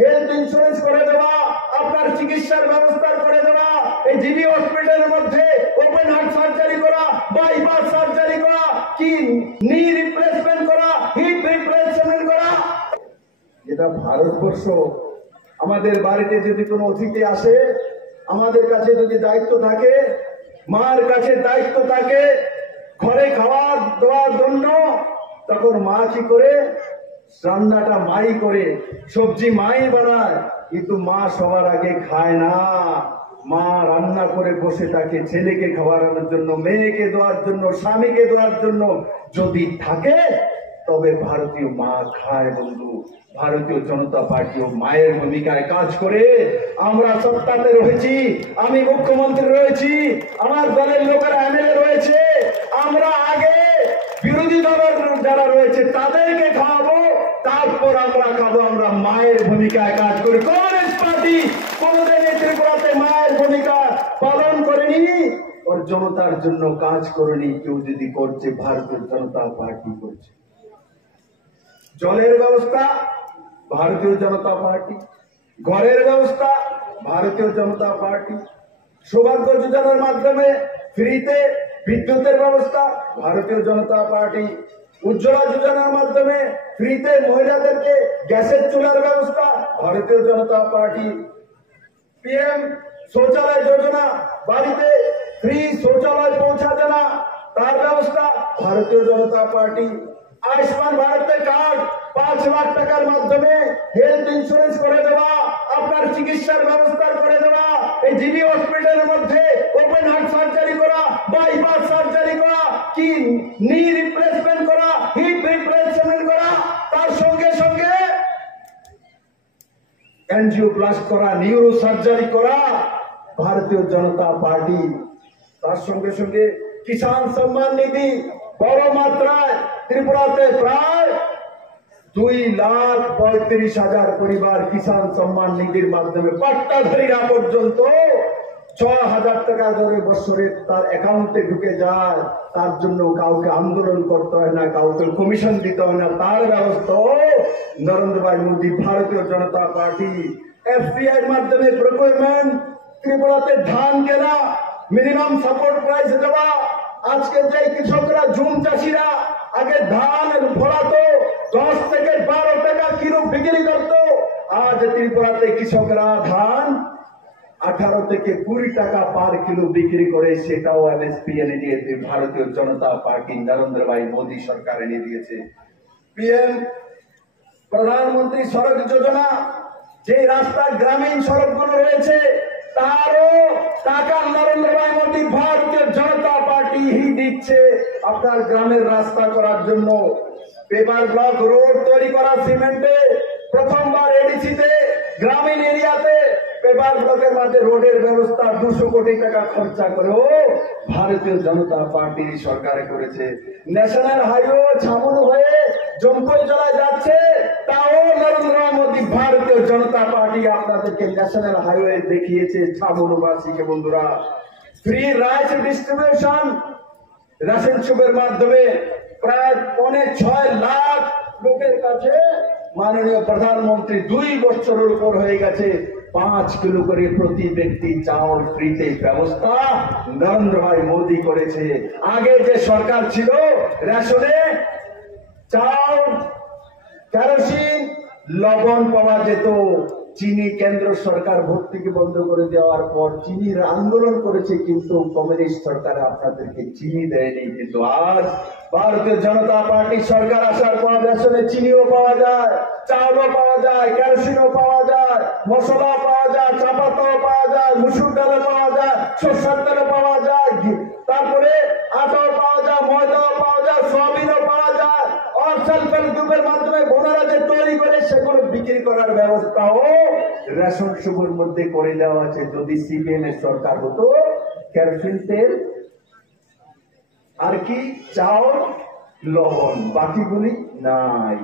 Health insurance করে দেওয়া, আপনার চিকিৎসার ব্যবস্থা করে দেওয়া, এই জিবি হসপিটালের মধ্যে ওপেন হার্ট সার্জারি করা, বাইপাস সার্জারি করা, কি নি রিপ্লেসমেন্ট করা, হিপ রিপ্লেসমেন্ট করা। এটা ভারতবর্ষ। আমাদের বাড়িতে যদি কোনো অতিথি আসে, আমাদের কাছে যদি দায়িত্ব থাকে, মার কাছে দায়িত্ব থাকে ঘরে খাওয়ার দেওয়ার জন্য, তখন মা কি করে? রান্নাটা মাই করে, সবজি মাই বানায়, কিন্তু মা সবার আগে খায় না। মা রান্না করে বসে থাকে ছেলেকে খাওয়ানোর জন্য, মেয়েকে দেওয়ার জন্য, স্বামীকে দেওয়ার জন্য। যদি থাকে তবে ভারতীয় মা খায়। বন্ধু, ভারতীয় জনতা পার্টিও মায়ের ভূমিকায় কাজ করে। আমরা সত্তাতে রয়েছি, আমি মুখ্যমন্ত্রী রয়েছি, আমার দলের লোকেরা এমএলএ রয়েছে। আমরা আগে বিরোধী দলের যারা রয়েছে তাদেরকে খাওয়াবো, তারপর আমরা খাবো। আমরা মায়ের ভূমিকায় কাজ করি। কংগ্রেস পার্টি কোনদিন ত্রিপুরাতে মায়ের ভূমিকা পালন করেনি, ওর জনতার জন্য কাজ করেনি। কেউ যদি করছে, ভারতীয় জনতা পার্টি করছে। জলের ব্যবস্থা ভারতীয় জনতা পার্টি, ঘরের ব্যবস্থা ভারতীয় জনতা পার্টি, সৌভাগ্য যোজনার মাধ্যমে ফ্রিতে বিদ্যুতের ব্যবস্থা ভারতীয় জনতা পার্টি, উজ্জ্বলা যোজনার মাধ্যমে ফ্রিতে মহিলাদেরকে গ্যাসের চুলার ব্যবস্থা ভারতীয় জনতা পার্টি, পিএম শৌচালয় যোজনা, বাড়িতে ফ্রি শৌচালয় পৌঁছা দেনা তার ব্যবস্থা ভারতীয় জনতা পার্টি, আয়ুষ্মান ভারতের কার্ড 5 লাখ টাকার মাধ্যমে হেলথ ইন্স্যুরেন্স করে দেওয়া, আপনার চিকিৎসার ব্যবস্থা করে দেওয়া, এই জিবি হসপিটালের মধ্যে ওপেন হার্ট সার্জারি করা, বাইপাস সার্জারি করা, কি নি রিপ্লেসমেন্ট করা, হিপ রিপ্লেসমেন্ট করা, তার সঙ্গে সঙ্গে এনজিওপ্লাস্টি করা, নিউরো সার্জারি করা ভারতীয় জনতা পার্টি। তার সঙ্গে সঙ্গে কিষাণ সম্মান নিধি বড় মাত্রায় ত্রিপুরাতে প্রায় 2,35,000 পরিবার কিষাণ সম্মান নিধির মাধ্যমে পাট্টাধারীরা পর্যন্ত 6,000 টাকা ধরে বছরে তার অ্যাকাউন্টে ঢুকে যায়। তার জন্য কাউকে আন্দোলন করতে হয় না, কাউকে কমিশন দিতে হয় না, তার ব্যবস্থা নরেন্দ্র ভাই মোদী ভারতীয় জনতা পার্টি। এফসিআই মাধ্যমে প্রকিউরমেন্ট, ত্রিপুরাতে ধান কেনা, মিনিমাম সাপোর্ট প্রাইস দেওয়া। আজকে যে কৃষকরা, জুম চাষিরা আগে ধান ফলাতো 10 থেকে 12 টাকা কিলো বিক্রি করত, আজ ত্রিপুরাতে কৃষকরা ধান 18 থেকে 20 টাকা পার কিলো বিক্রি করে। সেটাও এমএসপি এনে দিয়েছে ভারতীয় জনতা পার্টি, নরেন্দ্র ভাই মোদী সরকার এনে দিয়েছে। পিএম প্রধানমন্ত্রী সড়ক যোজনা, যে রাস্তা গ্রামীণ সড়কগুলো রয়েছে তারও টাকা নরেন্দ্র ভাই মোদী ভারতীয় জনতা পার্টি দিচ্ছে আপনার গ্রামের রাস্তা করার জন্য। পেপার ব্লক রোড তৈরি করা সিমেন্টে প্রথমবার এডিসিতে গ্রামীণ এরিয়াতে পেপার ব্লকের মাঝে রোডের ব্যবস্থা 200 কোটি টাকা খরচা করেও ভারতীয় জনতা পার্টির সরকার করেছে। ন্যাশনাল হাইওয়ে ছামনু হয়ে জম্পই জেলায় যাচ্ছে, তাও নরেন্দ্র মোদী ভারতীয় জনতা পার্টি আপনাদেরকে ন্যাশনাল হাইওয়ে দেখিয়েছে ছামনুবাসীকে। বন্ধুরা, ফ্রি রাইস ডিস্ট্রিবিউশন রেশন শপের মাধ্যমে প্রায় 6.25 লাখ লোকের কাছে মাননীয় প্রধানমন্ত্রী 2 বছরের উপর হয়ে গেছে 5 কিলো করে প্রতি ব্যক্তি চাউল ফ্রিতে ব্যবস্থা নরেন্দ্র ভাই মোদী করেছে। আগে যে সরকার ছিল, রেশনে চাউল, কেরোসিন, লবণ পাওয়া যেত। চিনি কেন্দ্র সরকার ভর্তুকি বন্ধ করে দেওয়ার পর চিনির আন্দোলন করেছে, কিন্তু কমিউনিস্ট সরকার আপনাদেরকে চিনি দেয়নি। কিন্তু আজ ভারতীয় জনতা পার্টি সরকার আসার পর রেশনে চিনিও পাওয়া যায়, চাউলও পাওয়া যায়, কেরোসিনও পাওয়া যায়, মশলা পাওয়া যায়, চাপাতাও পাওয়া যায়, মুসুর ডালও পাওয়া যায়, সরষের তেলও পাওয়া যায়, তারপরে আটাও পাওয়া যায়, ময়দাও পাওয়া যায়, সয়াবিনও পাওয়া যায়। আর সেলফ হেল্প গ্রুপের মাধ্যমে বোনারা যে তৈরি করে সেগুলো বিক্রি করার ব্যবস্থাও রেশন শপের মধ্যে করে দেওয়া আছে। যদি সিপিএম এর সরকার হতো, কেরোসিন তেল আর কি চাউল, লবণ, বাকিগুলি নাই।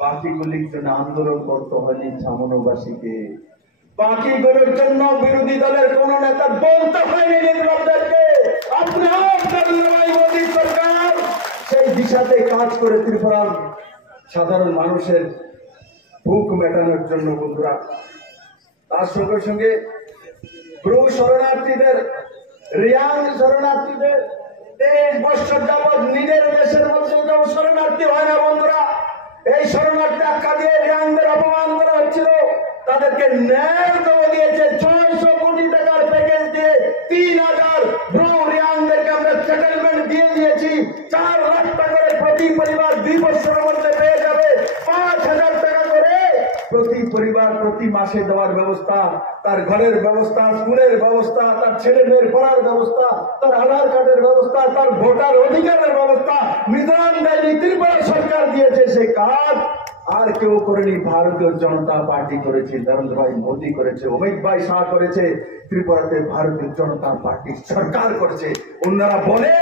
বাকিগুলির জন্য আন্দোলন করতে হয়নি ছামনুবাসীকে। বাকিগুলোর জন্য বিরোধী দলের কোন নেতা বলতে হয়নি বিপ্লবদেরকে। আপনার মোদী সরকার সেই দিশাতে কাজ করে ত্রিপুরার সাধারণ মানুষের ভুক মেটানোর জন্য বন্ধুরা। তার সঙ্গে সঙ্গে ব্রু শরণার্থীদের, রিয়াং শরণার্থীদের 23 বছর যাবৎ নিজের দেশের মধ্যে কেউ শরণার্থী হয় না বন্ধুরা। এই শরণার্থী আখ্যা দিয়ে রিয়াংদের অপমান করা হচ্ছিল। তাদেরকে ন্যায় করে দিয়েছে 600 কোটি টাকার প্যাকেজ দিয়ে 3000 ব্রু রিয়াংদেরকে আমরা সেটেলমেন্ট দিয়ে দিয়েছি। 4 লাখ টাকা করে প্রতি পরিবার 2 বছরের মধ্যে পেয়ে যাবে। 5000 টাকা করে প্রতি পরিবার প্রতি মাসে দেওয়ার ব্যবস্থা, তার ঘরের ব্যবস্থা, স্কুলের ব্যবস্থা, তার ছেলে মেয়ের পড়ার ব্যবস্থা, তার আধার কার্ডের ব্যবস্থা, তার ভোটার অধিকারের ব্যবস্থা মিজোরাম দেয়নি, ত্রিপুরা সরকার দিয়েছে। সেই কাজ আর কেউ করেনি, ভারতীয় জনতা পার্টি করেছে, নরেন্দ্র ভাই মোদী করেছে, অমিত ভাই শাহ করেছে। ত্রিপুরাতে ভারতীয় জনতা পার্টি সরকার করেছে। অন্যরা বলে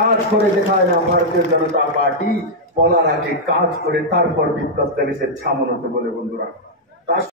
কাজ করে দেখায় না, ভারতীয় জনতা পার্টি বলার আগে কাজ করে তারপর বিপ্লব চালিয়েছে ছামনতে বলে বন্ধুরা।